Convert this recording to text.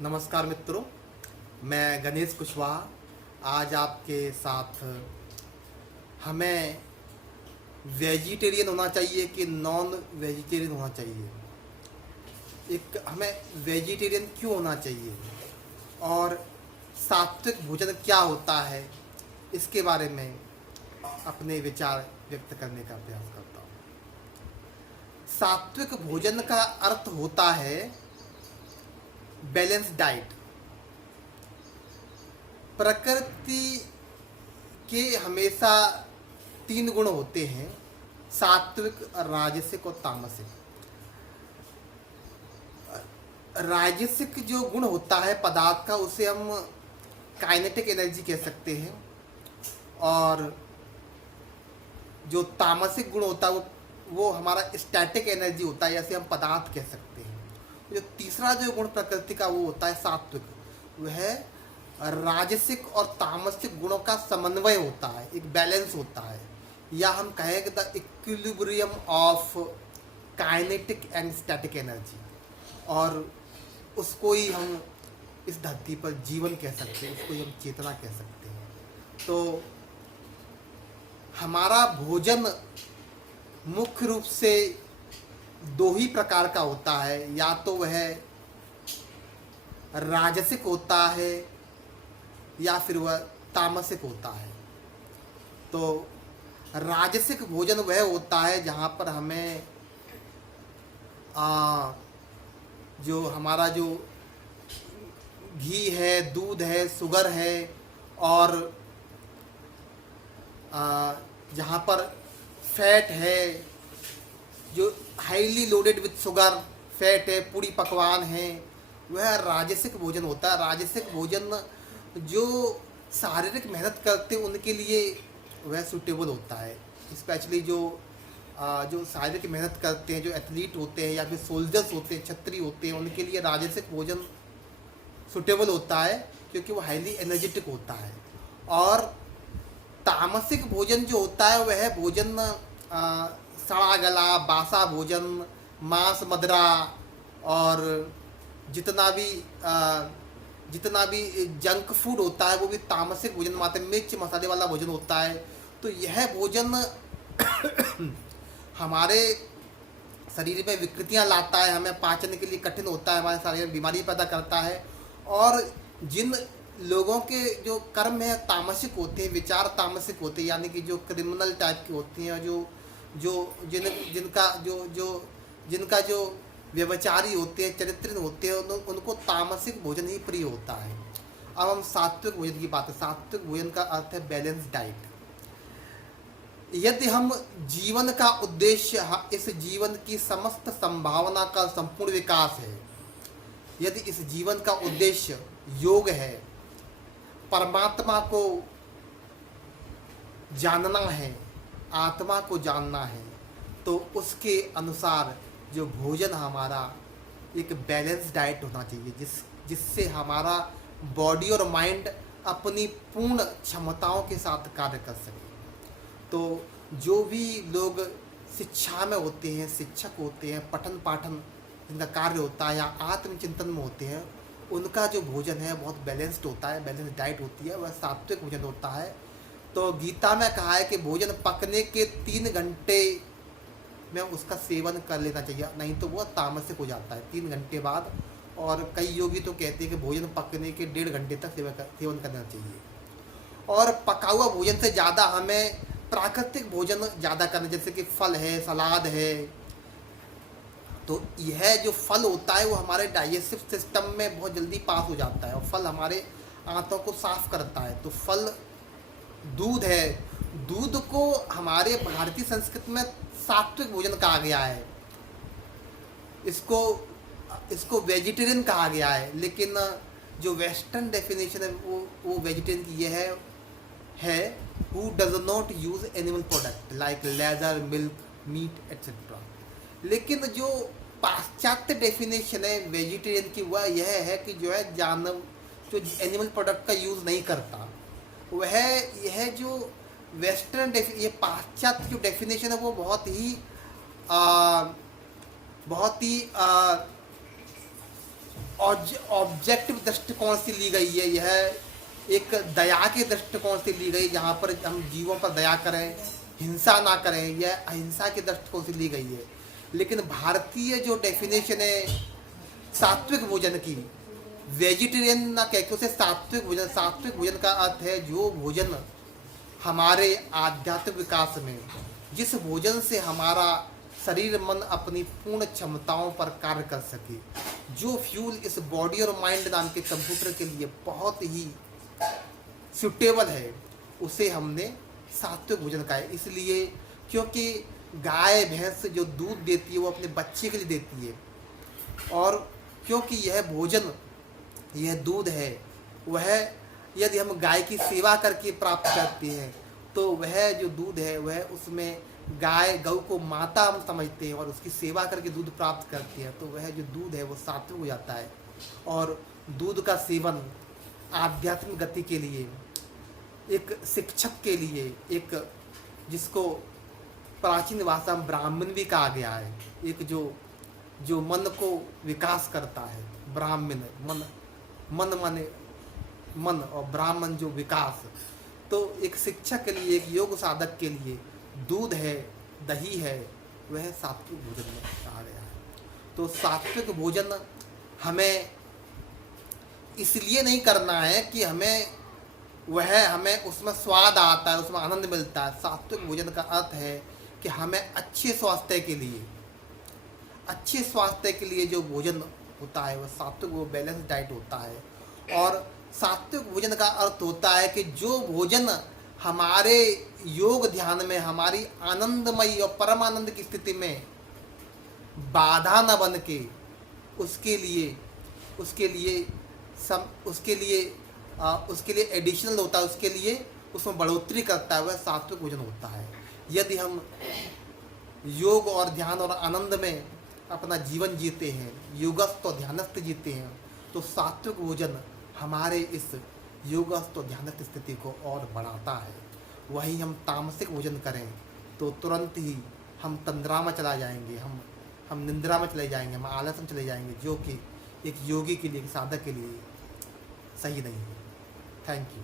नमस्कार मित्रों, मैं गणेश कुशवाहा आज आपके साथ हमें वेजिटेरियन होना चाहिए कि नॉन वेजिटेरियन होना चाहिए, एक हमें वेजिटेरियन क्यों होना चाहिए और सात्विक भोजन क्या होता है, इसके बारे में अपने विचार व्यक्त करने का प्रयास करता हूँ। सात्विक भोजन का अर्थ होता है बैलेंस डाइट। प्रकृति के हमेशा तीन गुण होते हैं, सात्विक, राजसिक और तामसिक। राजसिक जो गुण होता है पदार्थ का, उसे हम काइनेटिक एनर्जी कह सकते हैं, और जो तामसिक गुण होता है वो हमारा स्टैटिक एनर्जी होता है, जैसे हम पदार्थ कह सकते हैं। जो तीसरा जो गुण प्रकृति का वो होता है सात्विक, वह राजसिक और तामसिक गुणों का समन्वय होता है, एक बैलेंस होता है, या हम कहें कि the equilibrium of kinetic and static energy. और उसको ही हम इस धरती पर जीवन कह सकते हैं, उसको ही हम चेतना कह सकते हैं। तो हमारा भोजन मुख्य रूप से दो ही प्रकार का होता है, या तो वह राजसिक होता है या फिर वह तामसिक होता है। तो राजसिक भोजन वह होता है जहाँ पर हमें जो हमारा जो घी है, दूध है, शुगर है, और जहाँ पर फैट है, जो highly loaded with sugar fat है, पूरी पकवान है, वह राजसिक भोजन होता है। राजसिक भोजन जो शारीरिक मेहनत करते हैं उनके लिए वह सूटेबल होता है, स्पेशली जो शारीरिक मेहनत करते हैं, जो एथलीट होते हैं या फिर सोल्जर्स होते हैं, क्षत्रिय होते हैं, उनके लिए राजसिक भोजन सूटेबल होता है, क्योंकि वो हाईली एनर्जेटिक होता है। और तामसिक भोजन जो होता है वह भोजन सड़ा गला बासा भोजन, मांस मदिरा, और जितना भी जंक फूड होता है वो भी तामसिक भोजन मात्र मिर्च मसाले वाला भोजन होता है। तो यह भोजन हमारे शरीर में विकृतियां लाता है, हमें पाचन के लिए कठिन होता है, हमारे शरीर में बीमारी पैदा करता है। और जिन लोगों के जो कर्म है तामसिक होते हैं, विचार तामसिक होते हैं, यानी कि जो क्रिमिनल टाइप के होते हैं, जो जो जिन जिनका जो जो जिनका जो व्यभिचारी होते हैं, चरित्र होते हैं, उनको तामसिक भोजन ही प्रिय होता है। अब हम सात्विक भोजन की बात है। सात्विक भोजन का अर्थ है बैलेंस डाइट। यदि हम जीवन का उद्देश्य इस जीवन की समस्त संभावना का संपूर्ण विकास है, यदि इस जीवन का उद्देश्य योग है, परमात्मा को जानना है, आत्मा को जानना है, तो उसके अनुसार जो भोजन हमारा एक बैलेंस डाइट होना चाहिए, जिससे हमारा बॉडी और माइंड अपनी पूर्ण क्षमताओं के साथ कार्य कर सके। तो जो भी लोग शिक्षा में होते हैं, शिक्षक होते हैं, पठन पाठन जिनका कार्य होता है, या आत्मचिंतन में होते हैं, उनका जो भोजन है बहुत बैलेंस्ड होता है, बैलेंस डाइट होती है, वह सात्विक भोजन होता है। तो गीता में कहा है कि भोजन पकने के 3 घंटे में उसका सेवन कर लेना चाहिए, नहीं तो वो तामसिक हो जाता है 3 घंटे बाद। और कई योगी तो कहते हैं कि भोजन पकने के 1.5 घंटे तक सेवन करना चाहिए। और पका हुआ भोजन से ज़्यादा हमें प्राकृतिक भोजन ज़्यादा करना, जैसे कि फल है, सलाद है। तो यह जो फल होता है वो हमारे डाइजेस्टिव सिस्टम में बहुत जल्दी पास हो जाता है, और फल हमारे आंतों को साफ करता है। तो फल, दूध है, दूध को हमारे भारतीय संस्कृति में सात्विक भोजन कहा गया है, इसको वेजिटेरियन कहा गया है। लेकिन जो वेस्टर्न डेफिनेशन है वो वेजिटेरियन की यह है who does not use animal product like leather, milk, meat etcetera. लेकिन जो पाश्चात्य डेफिनेशन है वेजिटेरियन की, वह यह है कि जो है जो एनिमल प्रोडक्ट का यूज़ नहीं करता। वह यह जो वेस्टर्न ये पाश्चात्य जो डेफिनेशन है वो बहुत ही ऑब्जेक्टिव दृष्टिकोण से ली गई है, यह एक दया के दृष्टिकोण से ली गई, जहाँ पर हम जीवों पर दया करें, हिंसा ना करें, यह अहिंसा के दृष्टिकोण से ली गई है। लेकिन भारतीय जो डेफिनेशन है सात्विक भोजन की, वेजिटेरियन ना कह के उसे सात्विक भोजन का अर्थ है जो भोजन हमारे आध्यात्मिक विकास में, जिस भोजन से हमारा शरीर मन अपनी पूर्ण क्षमताओं पर कार्य कर सके, जो फ्यूल इस बॉडी और माइंड नाम के कंप्यूटर के लिए बहुत ही सूटेबल है, उसे हमने सात्विक भोजन कहा है। इसलिए क्योंकि गाय भैंस जो दूध देती है वो अपने बच्चे के लिए देती है, और क्योंकि यह भोजन, यह दूध है, वह यदि हम गाय की सेवा करके प्राप्त करते हैं तो वह जो दूध है वह उसमें गौ को माता हम समझते हैं और उसकी सेवा करके दूध प्राप्त करते हैं, तो वह जो दूध है वो सात्विक हो जाता है। और दूध का सेवन आध्यात्मिक गति के लिए, एक शिक्षक के लिए, एक जिसको प्राचीन भाषा में ब्राह्मण भी कहा गया है, एक जो मन को विकास करता है, ब्राह्मण मन और ब्राह्मण जो विकास, तो एक शिक्षक के लिए, एक योग साधक के लिए दूध है, दही है, वह सात्विक भोजन में कहा गया है। तो सात्विक भोजन हमें इसलिए नहीं करना है कि हमें उसमें स्वाद आता है, उसमें आनंद मिलता है। सात्विक भोजन का अर्थ है कि हमें अच्छे स्वास्थ्य के लिए जो भोजन होता है वह सात्विक, वो बैलेंस डाइट होता है। और सात्विक भोजन का अर्थ होता है कि जो भोजन हमारे योग ध्यान में, हमारी आनंदमयी और परमानंद की स्थिति में बाधा न बन के उसके लिए एडिशनल होता है, उसके लिए उसमें बढ़ोतरी करता है, वह सात्विक भोजन होता है। यदि हम योग और ध्यान और आनंद में अपना जीवन जीते हैं, योगस्थ और ध्यानस्थ जीते हैं, तो सात्विक भोजन हमारे इस योगस्थ और ध्यानस्थ स्थिति को और बढ़ाता है। वही हम तामसिक भोजन करें तो तुरंत ही हम तंद्रा में चला जाएंगे, हम निंद्रा में चले जाएंगे, हम आलस में चले जाएंगे, जो कि एक योगी के लिए, एक साधक के लिए सही नहीं है। Thank you.